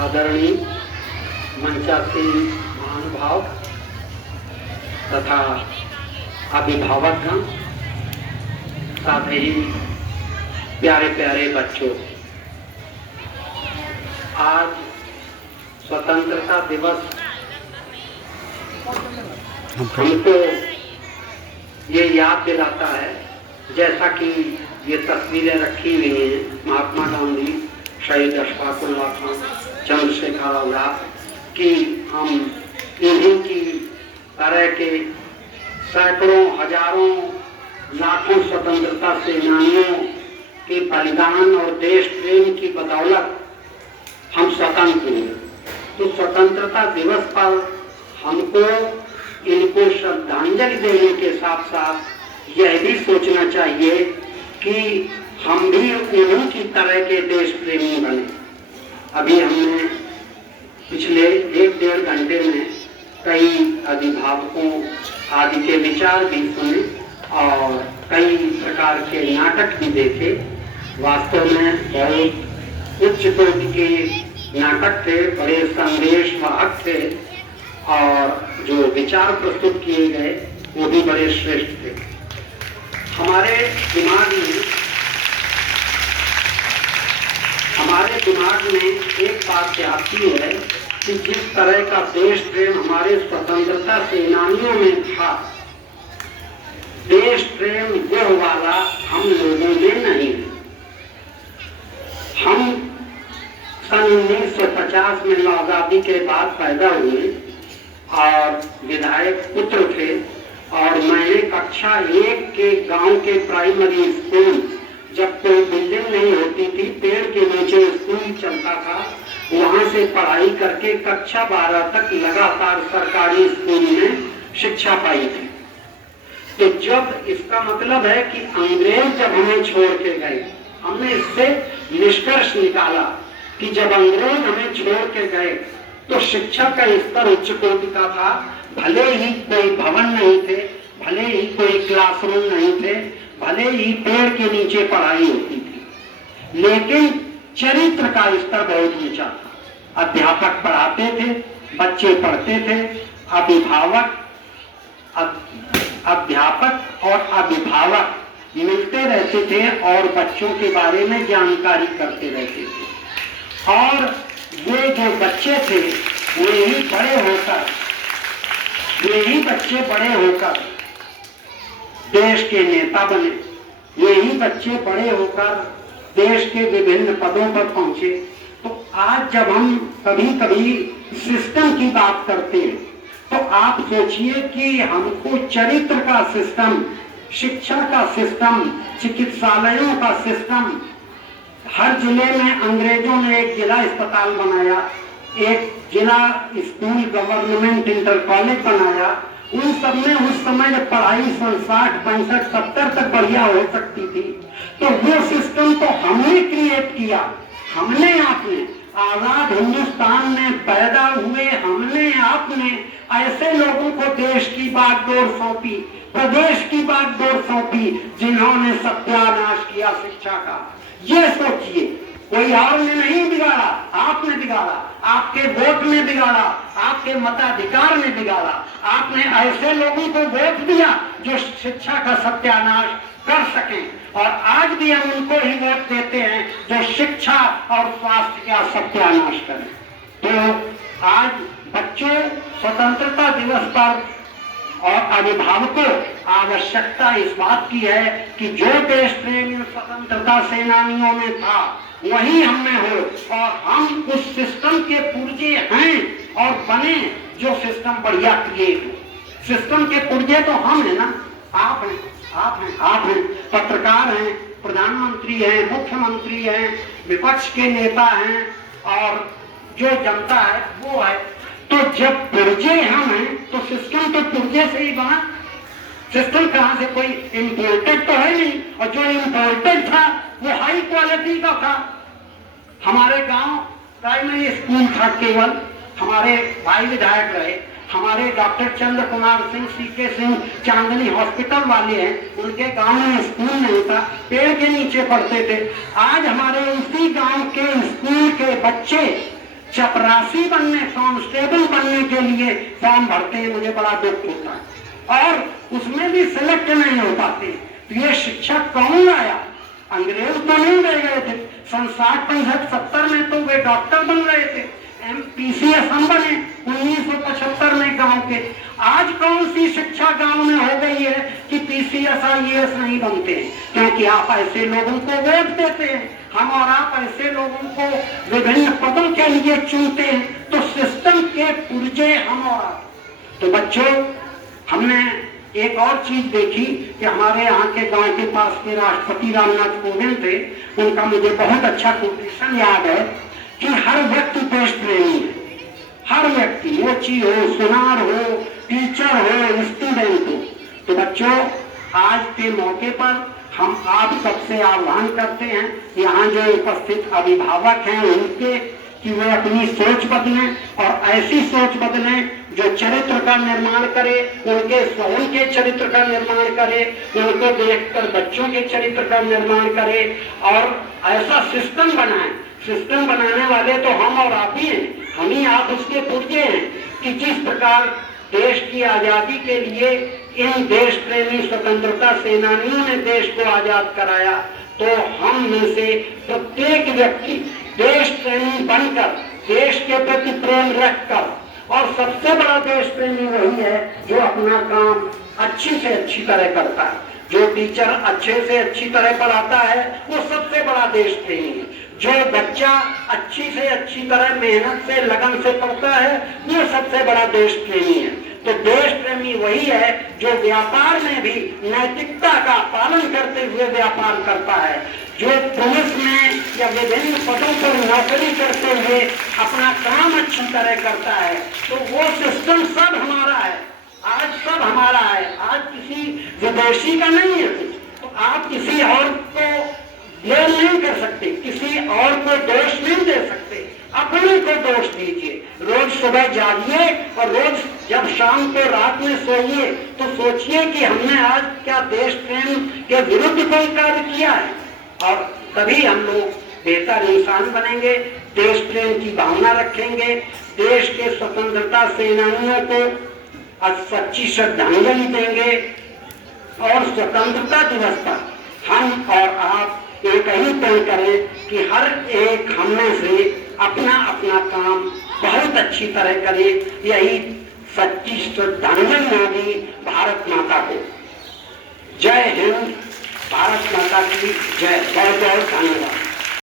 आदरणीय मंचासीन महानुभाव तथा अभिभावकगण, साथ ही प्यारे प्यारे बच्चों, आज स्वतंत्रता दिवस हमको ये याद दिलाता है, जैसा कि ये तस्वीरें रखी हुई हैं महात्मा गांधी, शहीद अशफाक उल्लाह खान, चंद्रशेखर आजाद, कि हम इन्हीं की तरह के सैकड़ों, हजारों, लाखों स्वतंत्रता सेनानियों के बलिदान और देश प्रेम की बदौलत हम स्वतंत्र हुए। तो स्वतंत्रता दिवस पर हमको इनको श्रद्धांजलि देने के साथ साथ यह भी सोचना चाहिए कि हम भी उन्हीं की तरह के देश प्रेमी बने। अभी हमने पिछले 1-1.5 घंटे में कई अभिभावकों आदि के विचार भी सुने और कई प्रकार के नाटक भी देखे। वास्तव में बहुत उच्च कोटि के नाटक थे, बड़े संदेश वाहक थे और जो विचार प्रस्तुत किए गए वो भी बड़े श्रेष्ठ थे। हमारे दिमाग में एक बात आती है कि जिस तरह का देश प्रेम हमारे स्वतंत्रता सेनानियों में था, देश प्रेम यह वाला हम लोगों में नहीं है। हम सन 1950 में आजादी के बाद पैदा हुए और विधायक पुत्र थे और मैंने कक्षा 1 के गांव के प्राइमरी स्कूल, जब कोई बिल्डिंग नहीं होती थी, पेड़ के नीचे स्कूल चलता था, वहां से पढ़ाई करके कक्षा 12 तक लगातार सरकारी स्कूल में शिक्षा पाई थी। तो जब इसका मतलब है कि अंग्रेज जब हमें छोड़ के गए, हमने इससे निष्कर्ष निकाला कि जब अंग्रेज हमें छोड़ के गए तो शिक्षा का स्तर उच्च कोटि का था। भले ही कोई भवन नहीं थे, भले ही कोई क्लासरूम नहीं थे, भले ही पेड़ के नीचे पढ़ाई होती थी, लेकिन चरित्र का स्तर बहुत ऊंचा था। अध्यापक पढ़ाते थे, बच्चे पढ़ते थे, अध्यापक और अभिभावक मिलते रहते थे और बच्चों के बारे में जानकारी करते रहते थे। और ये जो बच्चे थे यही बच्चे बड़े होकर देश के नेता बने, यही बच्चे बड़े होकर देश के विभिन्न पदों पर पहुंचे। तो आज जब हम कभी कभी सिस्टम की बात करते हैं तो आप सोचिए कि हमको चरित्र का सिस्टम, शिक्षा का सिस्टम, चिकित्सालयों का सिस्टम, हर जिले में अंग्रेजों ने एक जिला अस्पताल बनाया, एक जिला स्कूल गवर्नमेंट इंटर कॉलेज बनाया। उन सब में उस समय जब पढ़ाई 60, 65, 70 तक बढ़िया हो सकती थी, तो वो सिस्टम तो हमने क्रिएट किया। हमने आपने आजाद हिंदुस्तान में पैदा हुए हमने आपने ऐसे लोगों को देश की बागडोर सौंपी, प्रदेश की बागडोर सौंपी, जिन्होंने सत्यानाश किया शिक्षा का। ये सोचिए, कोई और ने नहीं बिगाड़ा, आपने बिगाड़ा, आपके वोट ने बिगाड़ा, आपके मताधिकार ने बिगाड़ा। आपने ऐसे लोगों को वोट दिया जो शिक्षा का सत्यानाश कर सके, और आज भी हम उनको ही वोट देते हैं जो शिक्षा और स्वास्थ्य का सत्यानाश करें। तो आज बच्चों, स्वतंत्रता दिवस पर और अभिभावकों, आवश्यकता इस बात की है कि जो देश प्रेम स्वतंत्रता सेनानियों में था वही हम में हो, और हम उस सिस्टम के पुर्जे हैं और बने जो सिस्टम बढ़िया क्रिएट हो। सिस्टम के पुर्जे तो हम हैं ना, आप हैं, पत्रकार हैं, प्रधानमंत्री हैं, मुख्यमंत्री हैं, विपक्ष के नेता हैं और जो जनता है वो है। तो जब पुर्जे हम हैं तो सिस्टम तो पुर्जे से ही बना। सिस्टम कहां से, कोई इम्पोर्टेड तो है नहीं, और जो इम्पोर्टेड था वो हाई क्वालिटी का था। हमारे गांव प्राइमरी स्कूल था केवल, हमारे भाई विधायक रहे, हमारे डॉक्टर चंद्र कुमार सिंह, सीके सिंह चांदनी हॉस्पिटल वाले हैं, उनके गांव में स्कूल नहीं था, पेड़ के नीचे पढ़ते थे। आज हमारे उसी गांव के स्कूल के बच्चे चपरासी बनने, कांस्टेबल बनने के लिए फॉर्म भरते हैं, मुझे बड़ा दुख होता है, और उसमें भी सिलेक्ट नहीं हो पाते। तो ये शिक्षक कौन आया? अंग्रेज तो नहीं दे गए थे। सन 60, 65, 70 में तो वे डॉक्टर बन रहे थे, PCS हम बने 1975 में गांव के। आज कौन सी शिक्षा गांव में हो गई है कि PCS IAS नहीं बनते? क्योंकि आप ऐसे लोगों को वोट देते हैं, हम और आप ऐसे लोगों को विभिन्न पदों के लिए चुनते हैं, तो सिस्टम के पुर्जे हम और आप। तो बच्चों, हमने एक और चीज देखी कि हमारे यहाँ के गांव के पास के राष्ट्रपति रामनाथ कोविंद थे, उनका मुझे बहुत अच्छा कोटेशन याद है कि हर व्यक्ति देश प्रेमी है। हर व्यक्ति, मोची हो, सुनार हो, टीचर हो, स्टूडेंट हो। तो बच्चों, आज के मौके पर हम आप सबसे आह्वान करते हैं, यहाँ जो उपस्थित अभिभावक हैं उनके, कि वे अपनी सोच बदलें और ऐसी सोच बदलें जो चरित्र का निर्माण करे, उनके स्वयं के चरित्र का निर्माण करे, उनको देखकर बच्चों के चरित्र का निर्माण करे, और ऐसा सिस्टम बनाए। सिस्टम बनाने वाले तो हम और आप ही हैं, हम ही आप उसके पुर्जे हैं, कि जिस प्रकार देश की आजादी के लिए इन देश प्रेमी स्वतंत्रता सेनानियों ने देश को आजाद कराया, तो हम में से प्रत्येक व्यक्ति देश प्रेमी बनकर, देश के प्रति प्रेम रखकर, और सबसे बड़ा देश प्रेमी वही है जो अपना काम अच्छी से अच्छी तरह करता है। जो टीचर अच्छे से अच्छी तरह पढ़ाता है वो सबसे बड़ा देश प्रेमी है। जो बच्चा अच्छी से अच्छी तरह मेहनत से, लगन से पढ़ता है, वो सबसे बड़ा देश प्रेमी है। तो देश प्रेमी वही है जो व्यापार में भी नैतिकता का पालन करते हुए व्यापार करता है, जो पुलिस में या विभिन्न पदों पर नौकरी करते हुए अपना काम अच्छी तरह करता है। तो वो सिस्टम सब हमारा है, आज सब हमारा है, आज किसी विदेशी का नहीं है। तो आप किसी और को ब्लेम नहीं कर सकते, किसी और को दोष नहीं दे सकते, अपने को दोष दीजिए। रोज सुबह जागिए और रोज जब शाम को रात में सोइए तो सोचिए कि हमने आज क्या देश प्रेम के विरुद्ध कोई कार्य किया है, और तभी हम लोग बेहतर इंसान बनेंगे, देश प्रेम की भावना रखेंगे, देश के स्वतंत्रता सेनानियों को सच्ची श्रद्धांजलि देंगे, और स्वतंत्रता दिवस पर हम और आप एक ही तय करें कि हर एक हम में से अपना अपना काम बहुत अच्छी तरह करे। यही सच्ची श्रद्धांजलि होगी भारत माता को। जय हिंद, भारत माता की जय। बहुत बहुत धन्यवाद।